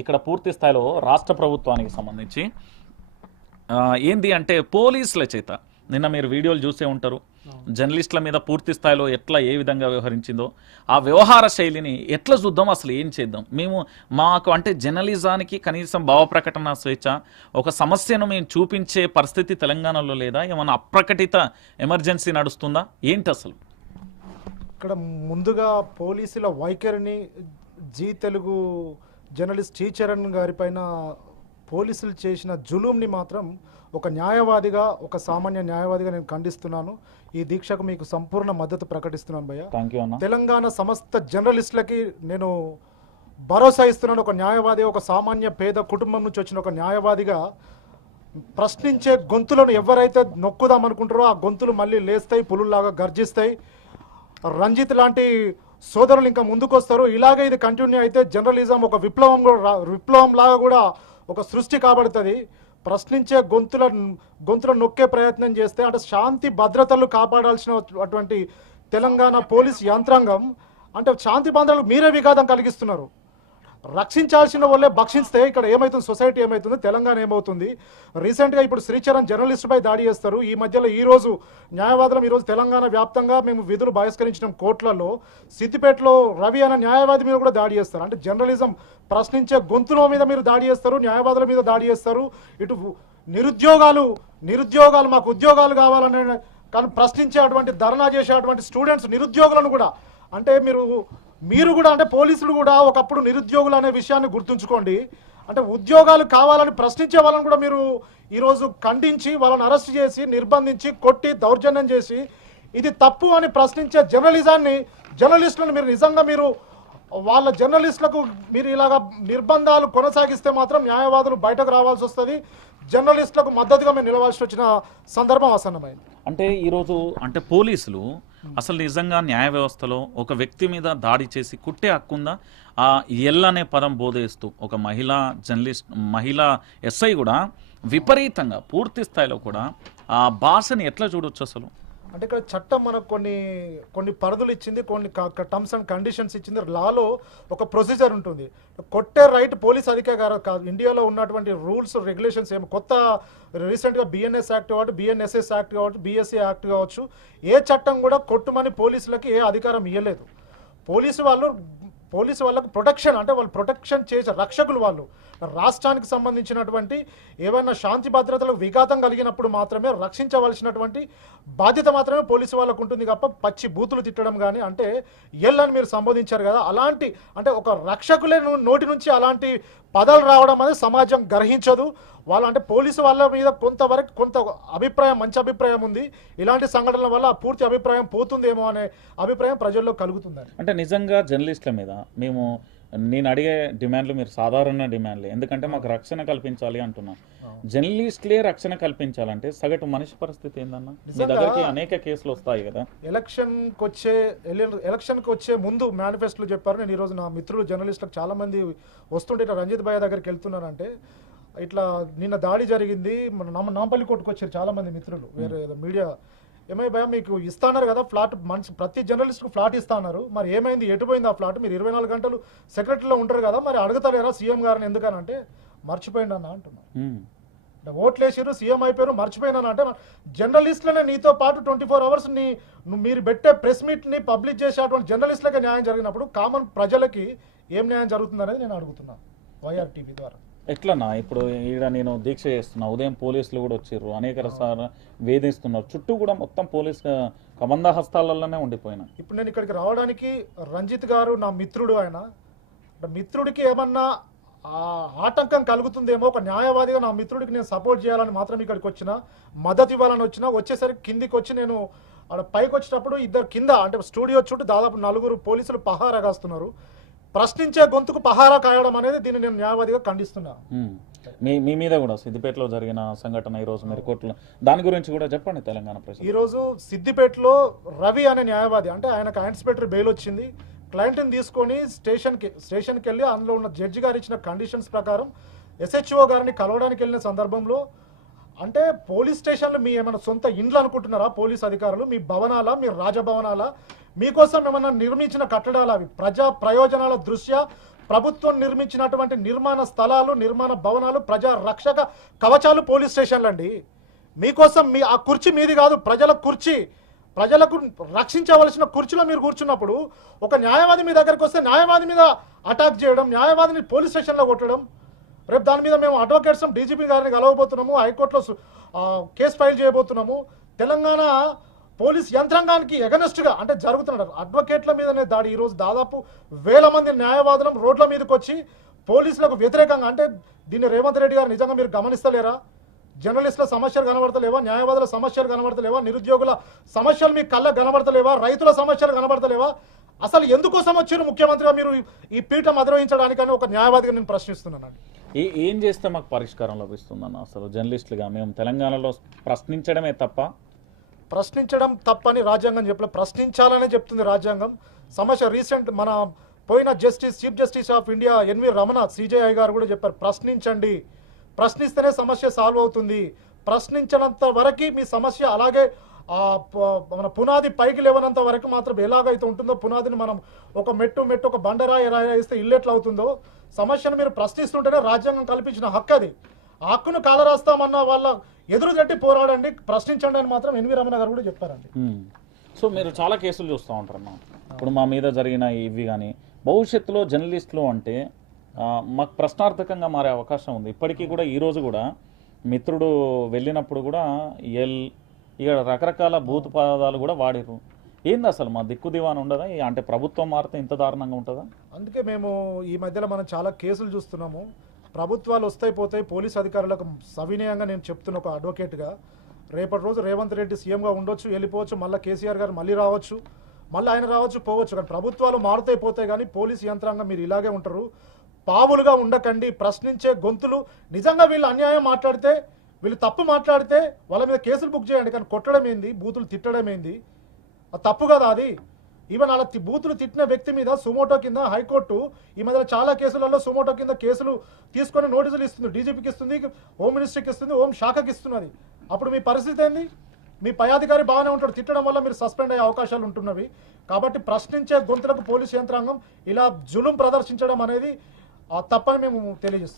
ఇక్కడ పూర్తి స్థాయిలో రాష్ట్ర ప్రభుత్వానికి సంబంధించి ఏంది అంటే పోలీసుల చేత నిన్న మీరు వీడియోలు చూసే ఉంటారు జర్నలిస్టుల మీద పూర్తి స్థాయిలో ఎట్లా ఏ విధంగా వ్యవహరించిందో ఆ వ్యవహార శైలిని ఎట్లా చూద్దాం అసలు ఏం చేద్దాం? మేము మాకు అంటే జర్నలిజానికి కనీసం భావ ప్రకటన స్వేచ్ఛ ఒక సమస్యను మేము చూపించే పరిస్థితి తెలంగాణలో లేదా? ఏమన్నా అప్రకటిత ఎమర్జెన్సీ నడుస్తుందా? ఏంటి అసలు? ఇక్కడ ముందుగా పోలీసుల వైఖరిని Zee Telugu journalist T Charan గారి పైన పోలీసులు చేసిన జులుంని మాత్రం ఒక న్యాయవాదిగా ఒక సామాన్య న్యాయవాదిగా నేను ఖండిస్తున్నాను. ఈ దీక్షకు మీకు సంపూర్ణ మద్దతు ప్రకటిస్తున్నాను భయ్య. తెలంగాణ సమస్త జర్నలిస్టులకి నేను భరోసా ఇస్తున్నాను. ఒక న్యాయవాది ఒక సామాన్య పేద కుటుంబం నుంచి వచ్చిన ఒక న్యాయవాదిగా ప్రశ్నించే గొంతులను ఎవరైతే నొక్కుదాం అనుకుంటారో ఆ గొంతులు మళ్ళీ లేస్తాయి పులుల్లాగా గర్జిస్తాయి. రంజిత్ లాంటి సోదరులు ఇంకా ముందుకొస్తారు. ఇలాగే ఇది కంటిన్యూ అయితే జర్నలిజం ఒక విప్లవం కూడా విప్లవం లాగా కూడా ఒక సృష్టి కాబడుతుంది. ప్రశ్నించే గొంతుల గొంతుల నొక్కే ప్రయత్నం చేస్తే అంటే శాంతి భద్రతలు కాపాడాల్సిన అటువంటి తెలంగాణ పోలీస్ యంత్రాంగం అంటే శాంతి భద్రతలు మీరే విఘాతం కలిగిస్తున్నారు. రక్షించాల్సిన వాళ్ళే భక్షిస్తే ఇక్కడ ఏమవుతుంది సొసైటీ ఏమవుతుంది తెలంగాణ ఏమవుతుంది? రీసెంట్గా ఇప్పుడు శ్రీచరణ్ జర్నలిస్టుపై దాడి చేస్తారు. ఈ మధ్యలో ఈరోజు న్యాయవాదులం ఈరోజు తెలంగాణ వ్యాప్తంగా మేము విధులు బహిష్కరించిన కోర్టులలో. సిద్దిపేటలో రవి అనే న్యాయవాది మీద కూడా దాడి చేస్తారు. అంటే జర్నలిజం ప్రశ్నించే గొంతుల మీద మీరు దాడి చేస్తారు న్యాయవాదుల మీద దాడి చేస్తారు. ఇటు నిరుద్యోగాలు నిరుద్యోగాలు మాకు ఉద్యోగాలు కావాలనే కానీ ప్రశ్నించే అటువంటి ధర్నా చేసేటువంటి స్టూడెంట్స్ నిరుద్యోగులను కూడా. అంటే మీరు మీరు కూడా అంటే పోలీసులు కూడా ఒకప్పుడు నిరుద్యోగులు అనే విషయాన్ని గుర్తుంచుకోండి. అంటే ఉద్యోగాలు కావాలని ప్రశ్నించే వాళ్ళని కూడా మీరు ఈరోజు ఖండించి వాళ్ళని అరెస్ట్ చేసి నిర్బంధించి కొట్టి దౌర్జన్యం చేసి ఇది తప్పు అని ప్రశ్నించే జర్నలిజాన్ని జర్నలిస్టులను మీరు నిజంగా మీరు వాళ్ళ జర్నలిస్టులకు మీరు ఇలాగ నిర్బంధాలు కొనసాగిస్తే మాత్రం న్యాయవాదులు బయటకు రావాల్సి వస్తుంది. జర్నలిస్టులకు మద్దతుగా మేము నిలవాల్సి వచ్చిన సందర్భం ఆసన్నమైంది. అంటే ఈరోజు అంటే పోలీసులు అసలు నిజంగా న్యాయ వ్యవస్థలో ఒక వ్యక్తి మీద దాడి చేసి కుట్టే హక్కుందా? ఆ ఎల్ అనే పదం బోధిస్తూ ఒక మహిళా జర్నలిస్ట్ మహిళా ఎస్ఐ కూడా విపరీతంగా పూర్తి స్థాయిలో కూడా ఆ భాషని ఎట్లా చూడొచ్చు అసలు? అంటే ఇక్కడ చట్టం మనకు కొన్ని కొన్ని పరిధులు ఇచ్చింది కొన్ని టర్మ్స్ అండ్ కండిషన్స్ ఇచ్చింది. లాలో ఒక ప్రొసీజర్ ఉంటుంది. కొట్టే రైట్ పోలీస్ అధికారి కాదు. ఇండియాలో ఉన్నటువంటి రూల్స్ రెగ్యులేషన్స్ ఏమి కొత్త రీసెంట్గా బిఎన్ఎస్ యాక్ట్ కావచ్చు బిఎన్ఎస్ఎస్ యాక్ట్ కావచ్చు బిఎస్సీ యాక్ట్ కావచ్చు. ఏ చట్టం కూడా కొట్టుమని పోలీసులకి ఏ అధికారం ఇవ్వలేదు పోలీసు వాళ్ళు పోలీసు వాళ్ళకు ప్రొటెక్షన్ అంటే వాళ్ళు ప్రొటెక్షన్ చేసే రక్షకులు వాళ్ళు. రాష్ట్రానికి సంబంధించినటువంటి ఏవైనా శాంతి భద్రతలకు విఘాతం కలిగినప్పుడు మాత్రమే రక్షించవలసినటువంటి బాధ్యత మాత్రమే పోలీసు వాళ్ళకు ఉంటుంది తప్ప పచ్చి బూతులు తిట్టడం కానీ అంటే ఎల్ అని మీరు సంబోధించారు కదా అలాంటి అంటే ఒక రక్షకులే నోటి నుంచి అలాంటి పదాలు రావడం అనేది సమాజం గ్రహించదు. వాళ్ళు అంటే పోలీసు వాళ్ళ మీద కొంతవరకు కొంత అభిప్రాయం మంచి అభిప్రాయం ఉంది. ఇలాంటి సంఘటనల వల్ల పూర్తి అభిప్రాయం పోతుందేమో అనే అభిప్రాయం ప్రజల్లో కలుగుతుందని అంటే నిజంగా జర్నలిస్టుల మీద మేము నేను అడిగే డిమాండ్లు మీరు సాధారణ డిమాండ్లే. ఎందుకంటే మాకు రక్షణ కల్పించాలి అంటున్నా. జర్నలిస్టులే రక్షణ కల్పించాలంటే సగటు మనిషి పరిస్థితి ఏందన్నా? మీ నిజంగా- దగ్గరికి అనేక కేసులు వస్తాయి కదా. ఎలక్షన్కి వచ్చే ఎలక్షన్కి వచ్చే ముందు మేనిఫెస్టోలో చెప్పారు. నేను ఈరోజు నా మిత్రులు జర్నలిస్టులకు చాలా మంది వస్తుంటే రంజిత్ భయ్య దగ్గరికి వెళ్తున్నానంటే ఇట్లా నిన్న దాడి జరిగింది. మన నామ నాంపల్లి కొట్టుకు వచ్చారు చాలా మంది మిత్రులు వేరే ఏదో మీడియా. ఏమై భయ మీకు ఇస్తాన్నారు కదా ఫ్లాట్ మనిషి ప్రతి జర్నలిస్ట్కు ఫ్లాట్ ఇస్తా అన్నారు మరి ఏమైంది ఎటు పోయింది ఆ ఫ్లాట్? మీరు ఇరవై నాలుగు గంటలు సెక్రటరీలో ఉంటారు కదా మరి అడుగుతారేరా సీఎం గారిని ఎందుకనంటే మర్చిపోయింది అన్న అంటున్నారు. ఓట్లేసారు సీఎం అయిపోయారు మర్చిపోయినాను అంటే జర్నలిస్టులనే నీతో పాటు ట్వంటీ ఫోర్ అవర్స్ నీ నువ్వు మీరు పెట్టే ప్రెస్ మీట్ని పబ్లిష్ చేసేటువంటి జర్నలిస్టులకే న్యాయం జరిగినప్పుడు కామన్ ప్రజలకి ఏం న్యాయం జరుగుతుంది అనేది నేను అడుగుతున్నా వైఆర్ టీవీ ద్వారా. ఎట్లన్నా ఇప్పుడు ఈడ నేను దీక్ష చేస్తున్నా ఉదయం పోలీసులు కూడా వచ్చారు అనేక రసాల వేధిస్తున్నారు. చుట్టూ కూడా మొత్తం పోలీస్ కబంధ హస్తాలలోనే ఉండిపోయినా. ఇప్పుడు నేను ఇక్కడికి రావడానికి రంజిత్ గారు నా మిత్రుడు ఆయన. మిత్రుడికి ఏమన్నా ఆ ఆటంకం కలుగుతుందేమో ఒక న్యాయవాదిగా నా మిత్రుడికి నేను సపోర్ట్ చేయాలని మాత్రం ఇక్కడికి వచ్చిన మద్దతు ఇవ్వాలని వచ్చిన వచ్చేసరికి కిందికి వచ్చి నేను ఆడ పైకి వచ్చేటప్పుడు ఇద్దరు కింద అంటే స్టూడియో చుట్టూ దాదాపు నలుగురు పోలీసులు పహారా కాస్తున్నారు. ప్రశ్నించే గొంతుకు పహారా కాయడం అనేది దీన్ని నేను న్యాయవాదిగా ఖండిస్తున్నా ఉమ్. మీ మీ మీద కూడా సిద్దిపేటలో జరిగిన సంఘటన ఈ రోజు మీరు కోర్టులో దాని గురించి కూడా చెప్పండి తెలంగాణ ప్రజలు. ఈరోజు సిద్దిపేటలో రవి అనే న్యాయవాది అంటే ఆయనకు ఇన్స్పెక్టర్ బెయిల్ వచ్చింది. క్లయింట్ని తీసుకొని స్టేషన్కి స్టేషన్కి వెళ్ళి అందులో ఉన్న జడ్జి గారు ఇచ్చిన కండిషన్స్ ప్రకారం ఎస్హెచ్ఓ గారిని కలవడానికి వెళ్ళిన సందర్భంలో అంటే పోలీస్ స్టేషన్లు మీ ఏమైనా సొంత ఇండ్లు అనుకుంటున్నారా పోలీస్ అధికారులు? మీ భవనాల? మీ రాజభవనాల? మీకోసం ఏమైనా నిర్మించిన కట్టడాలు అవి? ప్రజా ప్రయోజనాల దృష్ట్యా ప్రభుత్వం నిర్మించినటువంటి నిర్మాణ స్థలాలు నిర్మాణ భవనాలు ప్రజా రక్షక కవచాలు పోలీస్ స్టేషన్లు అండి. మీకోసం మీ ఆ కుర్చీ మీది కాదు ప్రజల కుర్చీ. ప్రజలకు రక్షించవలసిన కుర్చీలో మీరు కూర్చున్నప్పుడు ఒక న్యాయవాది మీ దగ్గరికి వస్తే న్యాయవాది మీద అటాక్ చేయడం న్యాయవాదిని పోలీస్ స్టేషన్లో కొట్టడం. రేపు దాని మీద మేము అడ్వకేట్స్ డీజీపీ గారిని కలవబోతున్నాము హైకోర్టులో కేసు ఫైల్ చేయబోతున్నాము. తెలంగాణ పోలీస్ యంత్రాంగానికి ఎగనెస్ట్గా అంటే జరుగుతున్నారు అడ్వకేట్ల మీదనే దాడి ఈరోజు దాదాపు వేల మంది న్యాయవాదులం రోడ్ల మీదకి వచ్చి పోలీసులకు వ్యతిరేకంగా అంటే దీన్ని రేవంత్ రెడ్డి గారు నిజంగా మీరు గమనిస్తలేరా? జర్నలిస్టుల సమస్యలు కనబడతలేవా? న్యాయవాదుల సమస్యలు కనబడతలేవా? నిరుద్యోగుల సమస్యలు మీ కళ్ళ కనబడతలేవా? రైతుల సమస్యలు కనబడతలేవా? అసలు ఎందుకోసం వచ్చారు ముఖ్యమంత్రిగా మీరు ఈ పీఠం అధిరోహించడానికని ఒక న్యాయవాదిగా నేను ప్రశ్నిస్తున్నానండి. ఏం చేస్తే మాకు పరిష్కారం లభిస్తుందన్న అసలు జర్నలిస్టులుగా మేము తెలంగాణలో ప్రశ్నించడమే తప్ప ప్రశ్నించడం తప్పని రాజ్యాంగం చెప్పలే ప్రశ్నించాలనే చెప్తుంది రాజ్యాంగం. సమస్య రీసెంట్ మన పోయిన justice chief justice of India NV Ramana CJI గారు కూడా చెప్పారు ప్రశ్నించండి. ప్రశ్నిస్తేనే సమస్య సాల్వ్ అవుతుంది. ప్రశ్నించినంత వరకు మీ సమస్య అలాగే మన పునాది పైకి లేవనంత వరకు మాత్రం ఎలాగైతే ఉంటుందో పునాదిని మనం ఒక మెట్టు మెట్టు ఒక బండరాయి రాయి వేస్తే ఇల్లు ఎట్లా అవుతుందో సమస్యను మీరు ప్రశ్నిస్తుంటేనే రాజ్యాంగం కల్పించిన హక్కు అది. ఆ హక్కును కాలరాస్తామన్న వాళ్ళ ఎదురు తట్టి పోరాడండి ప్రశ్నించండి అని మాత్రం ఎన్వి రమణ గారు కూడా చెప్పారండి. సో మీరు చాలా కేసులు చూస్తూ ఉంటారమ్మా. ఇప్పుడు మా మీద జరిగిన ఇవి కానీ భవిష్యత్తులో జర్నలిస్టులు అంటే మాకు ప్రశ్నార్థకంగా మారే అవకాశం ఉంది. ఇప్పటికీ కూడా ఈ రోజు కూడా మిత్రుడు వెళ్ళినప్పుడు కూడా ఎల్ ఇక రకరకాల భూత పదాలు కూడా వాడిరు ఏంది అసలు మా దిక్కు దివాన్ ఉండదా? అంటే ప్రభుత్వం మారితే ఇంత దారుణంగా ఉంటుందా? అందుకే మేము ఈ మధ్యలో మనం చాలా కేసులు చూస్తున్నాము. ప్రభుత్వాలు వస్తాయి పోతాయి పోలీస్ అధికారులకు సవినయంగా నేను చెప్తున్న ఒక అడ్వకేట్గా రేపటి రోజు రేవంత్ రెడ్డి సీఎంగా ఉండొచ్చు వెళ్ళిపోవచ్చు మళ్ళీ కేసీఆర్ గారు మళ్ళీ రావచ్చు మళ్ళీ ఆయన రావచ్చు పోవచ్చు కానీ ప్రభుత్వాలు మారుతాయి పోతాయి కానీ పోలీస్ యంత్రాంగం మీరు ఇలాగే ఉంటారు పావులుగా ఉండకండి ప్రశ్నించే గొంతులు నిజంగా వీళ్ళు అన్యాయం మాట్లాడితే వీళ్ళు తప్పు మాట్లాడితే వాళ్ళ మీద కేసులు బుక్ చేయండి కానీ కొట్టడం ఏంది బూతులు తిట్టడం ఏంది తప్పు కదా అది? ఈవెన్ అలా తి- బూతులు తిట్టిన వ్యక్తి మీద సుమోటో కింద హైకోర్టు ఈ మధ్య చాలా కేసులలో సుమోటో కింద కేసులు తీసుకొని నోటీసులు ఇస్తుంది. డీజీపీకి ఇస్తుంది హోమ్ మినిస్టర్కి ఇస్తుంది హోమ్ శాఖకి ఇస్తున్నది. అప్పుడు మీ పరిస్థితి ఏంది? మీ పై అధికారి బాగానే ఉంటాడు. తిట్టడం వల్ల మీరు సస్పెండ్ అయ్యే అవకాశాలు ఉంటున్నవి. కాబట్టి ప్రశ్నించే గొంతులకు పోలీస్ యంత్రాంగం ఇలా జులుం ప్రదర్శించడం అనేది తప్పని మేము తెలియజేస్తాం